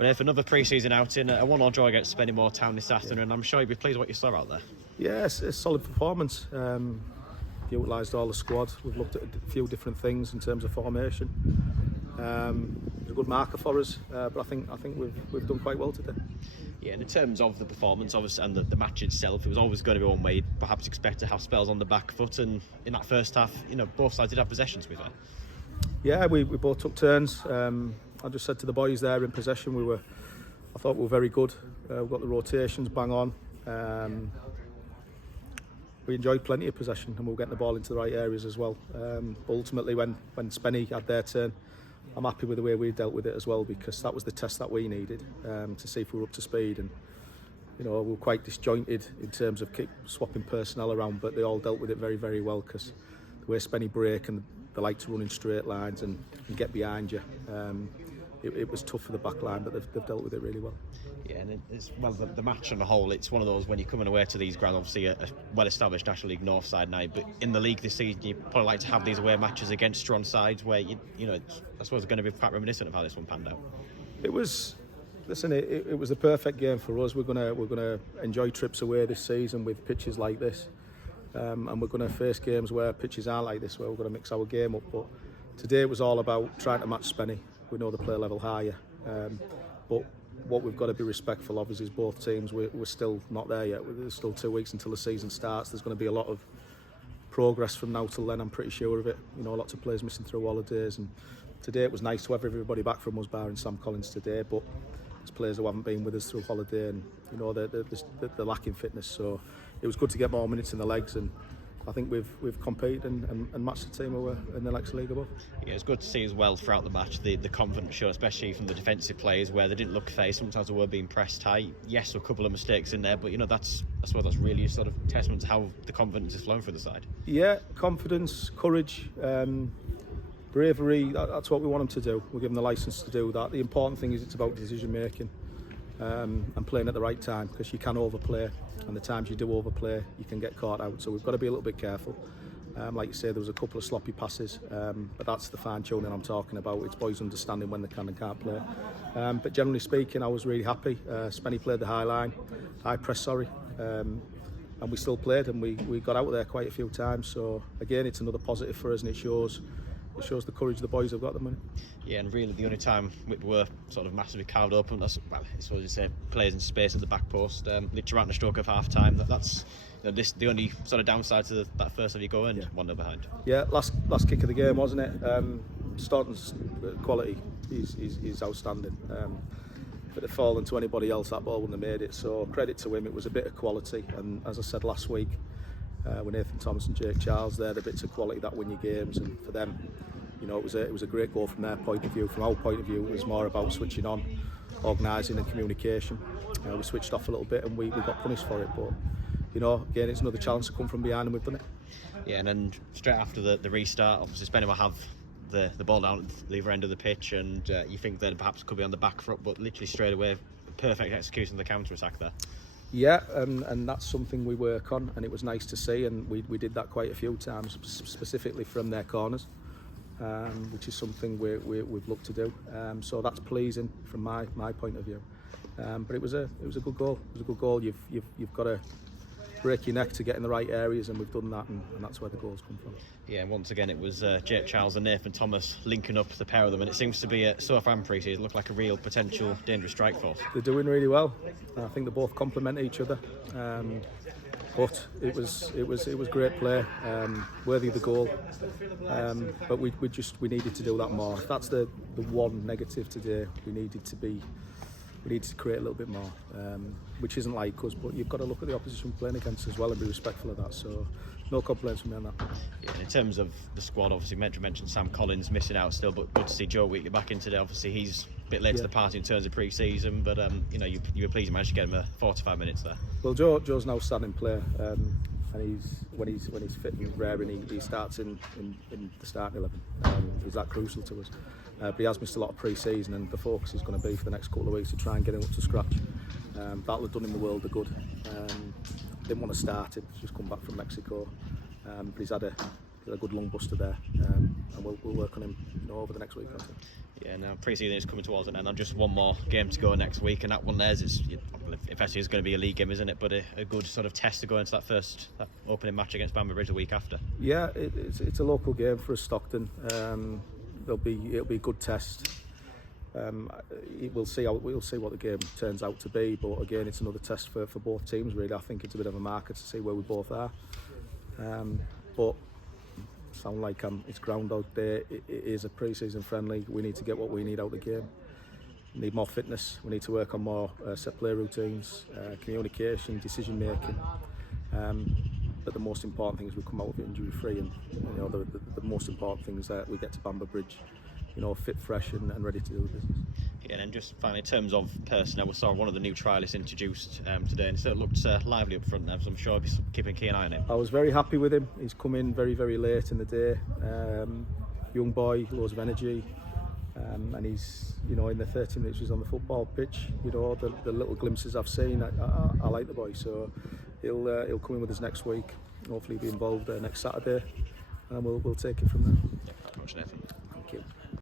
We're here for another pre-season outing, a 1-1 draw against Spennymoor Town this afternoon. I'm sure you'll be pleased with what you saw out there. Yeah, it's a solid performance. Utilised all the squad. We've looked at a few different things in terms of formation. It was a good marker for us, but I think we've done quite well today. Yeah, and in terms of the performance, obviously, and the match itself, it was always going to be one way you'd perhaps expect to have spells on the back foot, and in that first half, both sides did have possession, to be fair. Yeah, we both took turns. I just said to the boys there in possession, I thought we were very good. We got the rotations bang on. We enjoyed plenty of possession, and we were getting the ball into the right areas as well. Ultimately, when Spenny had their turn, I'm happy with the way we dealt with it as well, because that was the test that we needed to see if we were up to speed. And we were quite disjointed in terms of swapping personnel around, but they all dealt with it very, very well, because the way Spenny break and they like to run in straight lines and get behind you. It was tough for the back line, but they've dealt with it really well. Yeah, and it's the match on the whole, it's one of those when you're coming away to these grounds, obviously a well-established National League North side now, but in the league this season, you probably like to have these away matches against strong sides where I suppose it's going to be quite reminiscent of how this one panned out. It was. Listen, it was the perfect game for us. We're gonna enjoy trips away this season with pitches like this. And we're going to face games where pitches are like this, where we're going to mix our game up. But today it was all about trying to match Spenny. We know the play level higher, but what we've got to be respectful of is both teams. We're still not there yet. There's still 2 weeks until the season starts. There's going to be a lot of progress from now till then. I'm pretty sure of it. Lots of players missing through holidays, and today it was nice to have everybody back from us, barring Sam Collins today. But there's players who haven't been with us through holiday, and they're lacking fitness. So it was good to get more minutes in the legs, and I think we've competed and matched the team who were in the next league above. Yeah, it's good to see as well throughout the match the confidence show, especially from the defensive players, where they didn't look phased. Sometimes they were being pressed high. Yes, a couple of mistakes in there, but I suppose that's really a sort of testament to how the confidence is flowing for the side. Yeah, confidence, courage, bravery. That's what we want them to do. We're given the licence to do that. The important thing is it's about decision making. And playing at the right time, because you can overplay, and the times you do overplay you can get caught out, so we've got to be a little bit careful. Like you say, there was a couple of sloppy passes, but that's the fine tuning I'm talking about. It's boys understanding when they can and can't play. But generally speaking, I was really happy. Spenny played the high press, and we still played, and we got out there quite a few times. So again, it's another positive for us, and it shows the courage the boys have got at the minute. Yeah, and really the only time we were sort of massively carved open, that's, well, I suppose you say, players in space at the back post, literally around the stroke of half time. That's the only sort of downside to that first time you go in, 1-0 behind. Yeah, last kick of the game, wasn't it? Staunton's quality is outstanding. If it had fallen to anybody else, that ball wouldn't have made it. So credit to him, it was a bit of quality, and as I said last week, with Nathan Thomas and Jake Charles, they're the bits of quality that win your games, and for them, it was a great goal from their point of view. From our point of view, it was more about switching on, organising and communication. We switched off a little bit and we got punished for it, but again, it's another challenge to come from behind, and we've done it. Yeah, and then straight after the restart, obviously Spenny will have the ball down at the other end of the pitch, and you think that perhaps could be on the back foot, but literally straight away, perfect execution of the counter-attack there. Yeah, and that's something we work on, and it was nice to see, and we did that quite a few times, specifically from their corners, which is something we've looked to do. So that's pleasing from my point of view. But it was a good goal. It was a good goal. You've got to break your neck to get in the right areas, and we've done that, and that's where the goals come from. Yeah, and once again it was Jake Charles and Nathan Thomas linking up, the pair of them, and it seems to be so far in pre-season look like a real potential dangerous strike force. They're doing really well. I think they both complement each other, but it was great play, worthy of the goal, but we needed to do that more. If that's the one negative today, we needed to create a little bit more, which isn't like us, but you've got to look at the opposition playing against us as well and be respectful of that. So no complaints from me on that. Yeah, in terms of the squad, obviously mentioned Sam Collins missing out still, but good to see Joe Wheatley back in today. Obviously he's a bit late to the party in terms of pre-season, but you were pleased you managed to get him 45 minutes there. Well, Joe's now starting player, and when he's fit and raring, he starts in the starting 11. He's that crucial to us. But he has missed a lot of pre-season, and the focus is going to be for the next couple of weeks to try and get him up to scratch. That'll have done him the world of good. Didn't want to start him, he's just come back from Mexico, but he's had a good lung buster there, and we'll work on him over the next week or two. Yeah, now pre-season is coming towards an end. And just one more game to go next week, and that one there's if actually is going to be a league game, isn't it? But a good sort of test to go into that opening match against Bamber Bridge the week after. Yeah, it's a local game for us, Stockton. It'll be a good test. We'll see what the game turns out to be. But again, it's another test for both teams. Really, I think it's a bit of a marker to see where we both are. But sound like it's Groundhog Day. It is a pre-season friendly. We need to get what we need out of the game. We need more fitness. We need to work on more set play routines, communication, decision making. But the most important thing is we come out of it injury free, and the most important thing is that we get to Bamber Bridge, fit, fresh, and ready to do the business. Yeah, and then just finally, in terms of personnel, we saw one of the new trialists introduced today, and it looked lively up front there, so I'm sure I'll be keeping a keen eye on him. I was very happy with him. He's come in very, very late in the day. Young boy, loads of energy, and he's, in the 30 minutes he's on the football pitch, the little glimpses I've seen, I like the boy. So he'll come in with us next week. Hopefully, be involved next Saturday, and we'll take it from there. Yeah, thanks very much, Nathan.